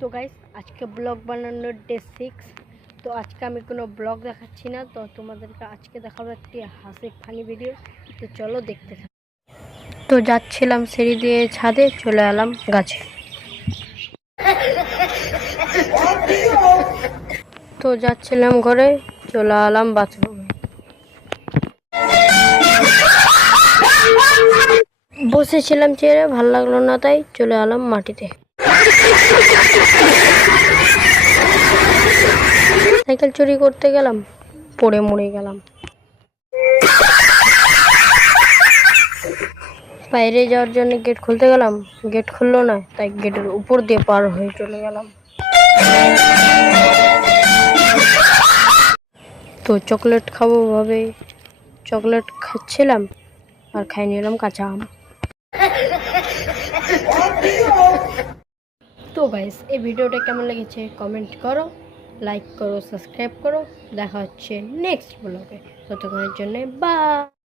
তো গাইস আজকে ব্লগ বানানোর ডে 6। তো আজকে আমি কোনো ব্লগ দেখাচ্ছি না, তো তোমাদেরকে আজকে দেখাবো একটি হাসি ফানি ভিডিও। তো চলো দেখতে থাকো। তো যাচ্ছিলাম সিঁড়ি দিয়ে ছাদে, চলে এলাম গাছে। তো যাচ্ছিলাম ঘরে, চলে এলাম বাথরুমে। বসেছিলাম চেয়ারে, ভালো লাগলো না তাই চলে এলাম মাটিতে। সাইকেল চুরি করতে গেলাম, পড়ে মরে গেলাম। বাইরে যাওয়ার জন্য গেট খুলতে গেলাম, গেট খুললো না, তাই গেটের উপর দিয়ে পার হয়ে চলে গেলাম। তো চকলেট খাবো ভাবে চকলেট খাচ্ছিলাম, আর খাই নিলাম কাঁচা আম। তো গাইস এই ভিডিওটা কেমন লেগেছে কমেন্ট করো, লাইক করো, সাবস্ক্রাইব করো। দেখা হচ্ছে নেক্সট ব্লগে, ততক্ষণের জন্য বাই।